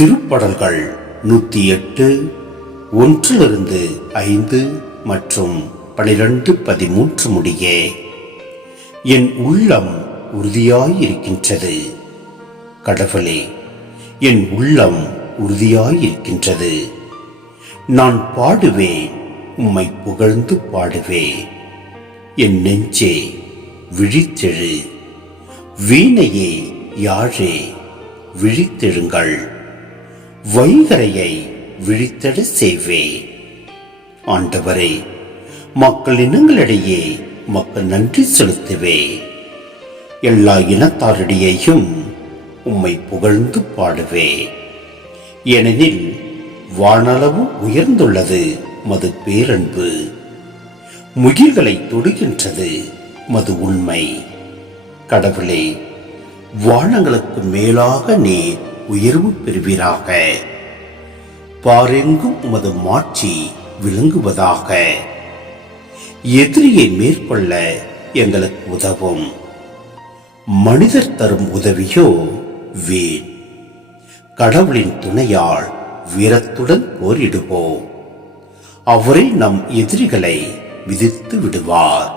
திருப்படல்கள் நூத்தி எட்டு ஒன்றிலிருந்து ஐந்து மற்றும் பனிரெண்டு பதிமூன்று முடிய. என் உள்ளம் உறுதியாயிருக்கின்றது. கடவுளே என் உள்ளம் உறுதியாயிருக்கின்றது. நான் பாடுவேன் உம்மை புகழ்ந்து பாடுவேன் என் நெஞ்சே விழித்தெழு. வீணையே யாழே விழித்தெழுங்கள். வைகரையை விழித்தட செய்வே. ஆண்டவரே மக்கள் இனங்களிடையே மக்கள் நன்றி செலுத்துவே. எல்லா இனத்தாரிடையேயும் உம்மை புகழ்ந்து பாடுவே. ஏனெனில் வானளவு உயர்ந்துள்ளது மது பேரன்பு. முகில்களை தொடுகின்றது மது உண்மை. கடவுளே வானங்களுக்கு மேலாக நீர் உயர்வு பெறுவீராக. பாரெங்கும் உமது மாட்சி விளங்குவதாக. எதிரியை மேற்கொள்ள எங்களுக்கு உதவும். மனிதர் தரும் உதவியோ வீண். கடவுளின் துணையால் வீரத்துடன் போரிடுவோம். அவரே நம் எதிரிகளை விதித்து விடுவார்.